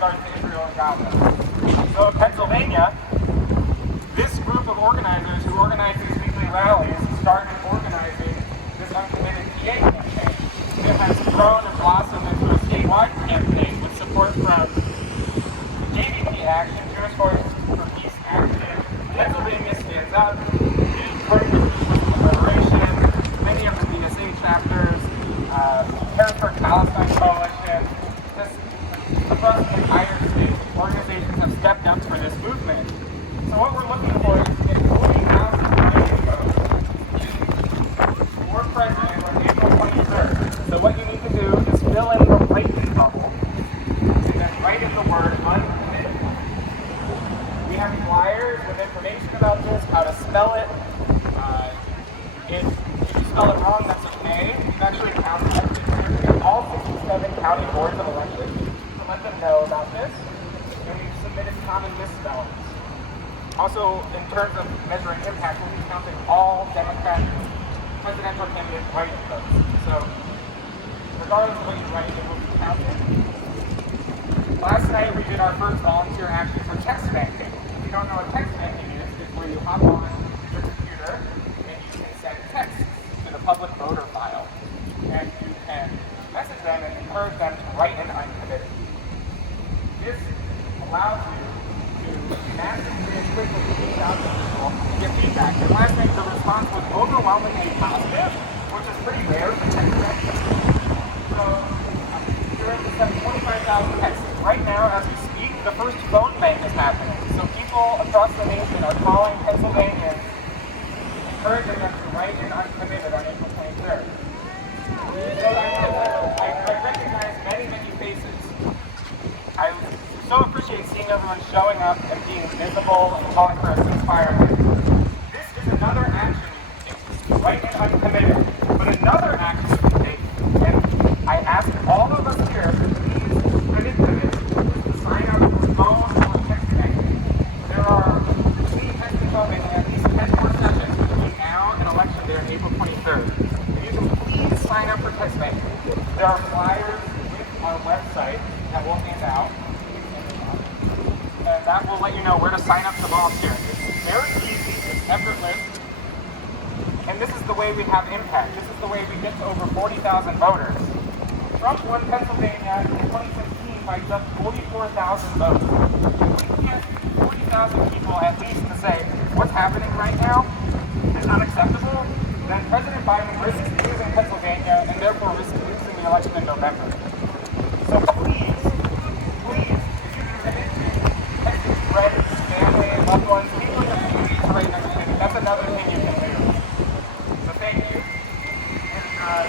regards to Israel and Gaza. So in Pennsylvania, this group of organizers who organize these weekly rallies started organizing this uncommitted PA campaign. It has grown and blossomed into a statewide campaign with support from JVP Action, Jewish Voices for Peace Action, Pennsylvania Stands Up, Muslim Liberation, many of the BSA chapters, Harrisburg Palestine Coalition. Across the entire state, organizations have stepped up for this movement. So what we're looking for is 40,000 votes for president on April 23rd. So what you need to do is fill in the write-in bubble and then write in the word uncommitted. We have flyers with information about this, how to spell it. If you spell it wrong, that's okay. We've actually contacted all 67 county boards of elections to let them know about this, and we've submitted common misspellings. Also, in terms of measuring impact, we'll be counting all Democrat presidential candidate write-in votes. So, regardless of what you write, it will be counted. Last night, we did our first volunteer action for text banking. If you don't know what text banking is, it's where you hop on your computer and you can send texts to the public voter file. And you can message them and encourage them to write in uncommitted. This allows you to massively and quickly reach out to people and get feedback. And last night the response was overwhelmingly positive, which is pretty rare for text banking. So we're able to send 25,000 texts. Right now, as we speak, the first phone bank is happening. So people across the nation are calling Pennsylvanians, encouraging them to write in uncommitted on April 23rd. So I recognize many, many faces. I so appreciate seeing everyone showing up and being visible and calling for a ceasefire. This is another action you can take, write in uncommitted, but another action you can take, and I ask all of us here to please commit to this, to sign up for phone or text banking. There are between Pennsylvania at least 10 more sessions between now and election day on April 23rd. Sign up for text banking. There are flyers with our website that we'll hand out, and that will let you know where to sign up to volunteer. It's very easy, it's effortless, and this is the way we have impact. This is the way we get to over 40,000 voters. Trump won Pennsylvania in 2016 by just 44,000 votes. If we can get 40,000 people at least to say, what's happening right now is unacceptable, then President Biden risks losing Pennsylvania and therefore risks losing the election in November. So please, if you can commit to texting friends, family, loved ones, people in the community to write next to, that's another thing you can do. So thank you. And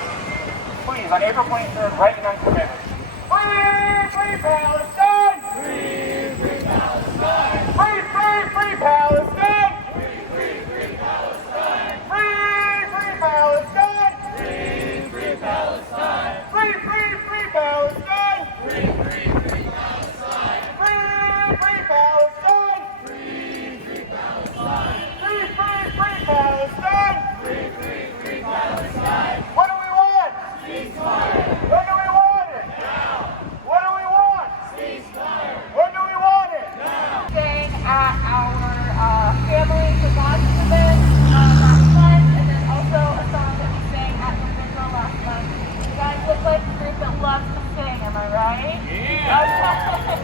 please, on April 23rd, write in uncommitted. Free Palestine! Free Palestine! Free Palestine! Free Palestine! Free Palestine! Free Palestine! Free Palestine! Free Palestine! Free Palestine! Free Palestine! Free Palestine! What do we want? Ceasefire! When do we want it? Now! What do we want? Ceasefire! When do we want it? Now! Staying at our family for God's event last month, and then also a song that we sang at the vigil last month. You guys look like a group that loves to sing, am I right? Yeah! Okay.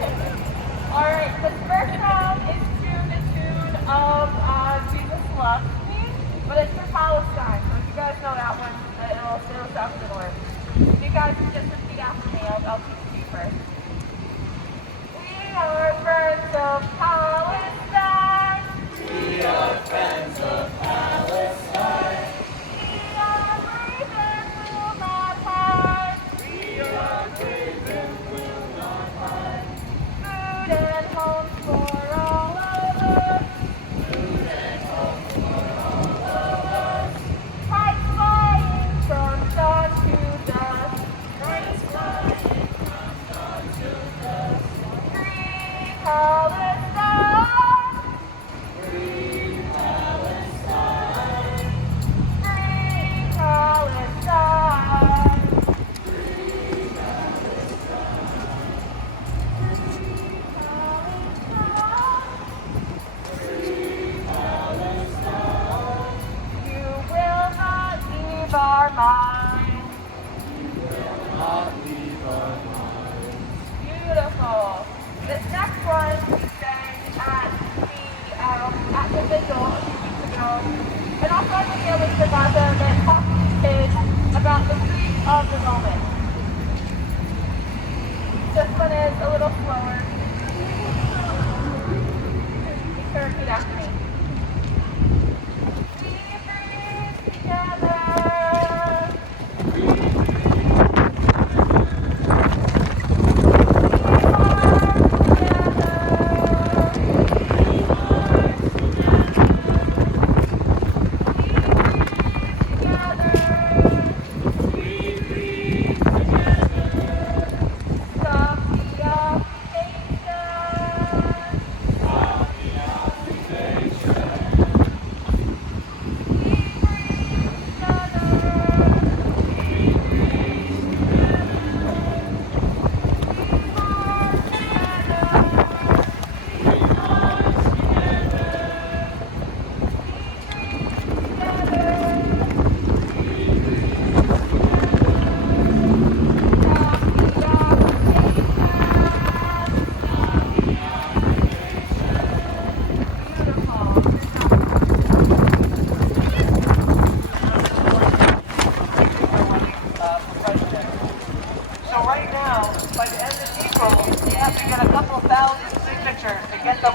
Alright, the first round is to the tune of Jesus Loves Me, but it's for Palestine, so if you guys know that one, it'll sound similar. If you guys can just repeat after me, I'll teach it to you first. We are friends of Palestine. We are friends of Palestine. We are brave and will not hide. We are brave and will not hide. Food and homes for all of us. Food and homes for all of us. Christ flying from dawn to dusk. Christ flying from dawn to dusk. Free Palestine. Free Palestine. Free Palestine. Free Palestine. This next one we sang at the vigil a few weeks ago. And also at the Lancaster Gaza event, talking to kids about the grief of the moment. This one is a little slower. You can repeat after me. We breathe together.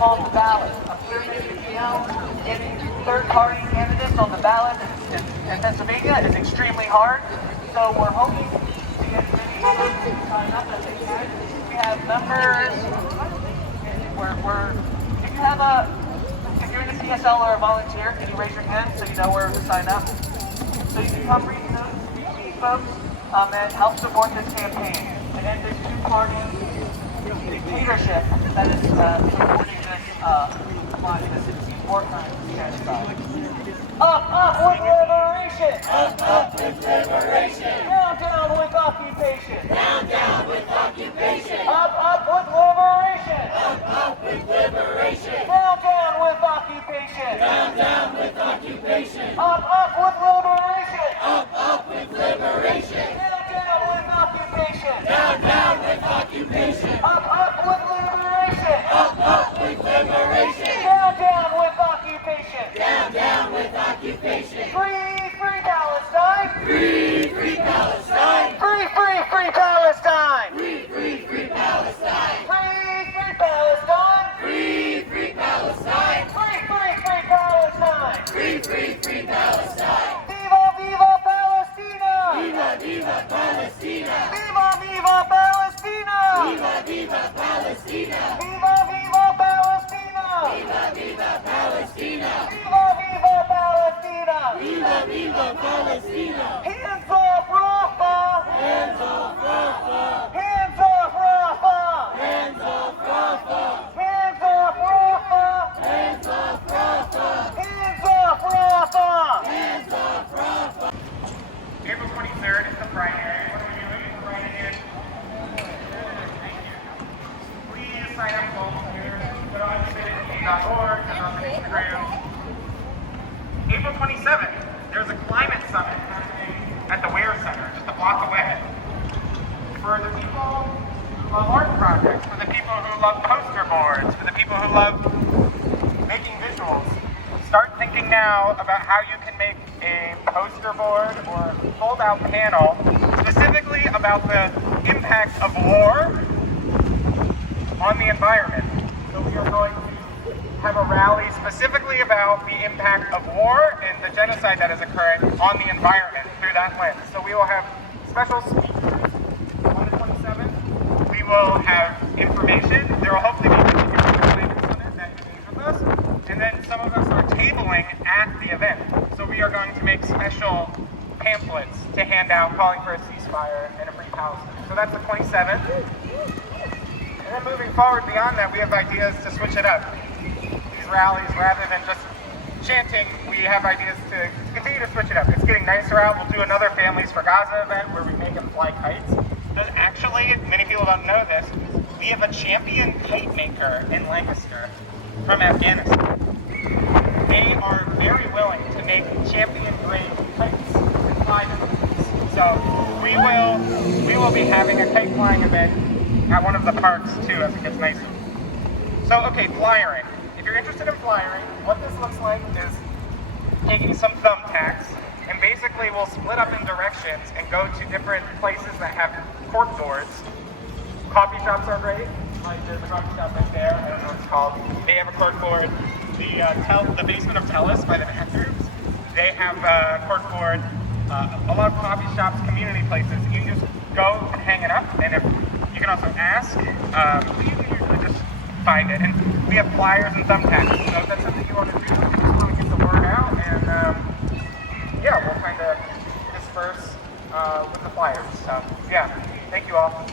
On the ballot. Getting third-party candidates on the ballot in Pennsylvania is extremely hard. So we're hoping to get as many voters to sign up as they can. We have members. If you're in a PSL or a volunteer, can you raise your hand so you know where to sign up? So you can come read those, meet folks, and help support this campaign and end this two-party dictatorship that is supporting this wartime genocide. Up with liberation! Up with liberation! Down with occupation! Down with occupation! Up with liberation! Up with liberation! Down with occupation! Down with occupation! Up with liberation! Up with liberation! Down with occupation! Down with occupation! Up with liberation! Up with liberation! Down with occupation! Down with occupation! Free Palestine! Free Palestine! Free Palestine! Free Palestine! Free Palestine! Free Palestine! Free Palestine! Free Palestine! Viva Palestina! Viva Palestina! Viva Palestina! Viva Palestina! Viva Palestina! Viva Palestina! Viva Palestina! Viva Palestina! Hands off Rafah! Hands off Rafah! Hands off Rafah! Hands off Rafah! Hands off Rafah! Hands off Rafah! Hands off Rafah! Hands off Rafah! April 23rd is the Friday. What are we doing? We're writing in. Thank you. Please sign up volunteers. Go to uncommitted.org and on Instagram. April 27th, there's a climate summit happening at the Ware Center, just a block away. For the people who love art projects, for the people who love poster boards, for the people who love making visuals, start thinking now about how you can make a poster board or fold-out panel specifically about the impact of war on the environment. So we are going to have a rally specifically about the impact of war and the genocide that is occurring on the environment through that lens. So we will have special speakers on the 27th. We will have information. There will hopefully be planners on it that engage with us. And then some of us are tabling at the event. So we are going to make special pamphlets to hand out calling for a ceasefire and a free Palestine. So that's the 27th. And then moving forward beyond that, we have ideas to switch it up. These rallies, rather than just chanting, we have ideas to continue to switch it up. It's getting nicer out. We'll do another Families for Gaza event where we make them fly kites. But actually, many people don't know this, we have a champion kite maker in Lancaster from Afghanistan. They are very willing to make champion-grade kites and fly them. So we will be having a kite flying event at one of the parks too as it gets nicer. So, okay, flyering. If you're interested in flyering, what this looks like is taking some thumbtacks, and basically we'll split up in directions and go to different places that have cork boards. Coffee shops are great. Like there's a coffee shop right there. I don't know what it's called. They have a cork board. The basement of Tellus by the bathrooms, they have a cork board. A lot of coffee shops, community places, you can just go and hang it up, and if you can also ask, you can usually just find it. And we have flyers and thumbtacks. So if that's something you want to do, you just want to get the word out, and yeah, we'll kind of disperse with the flyers. So yeah, thank you all.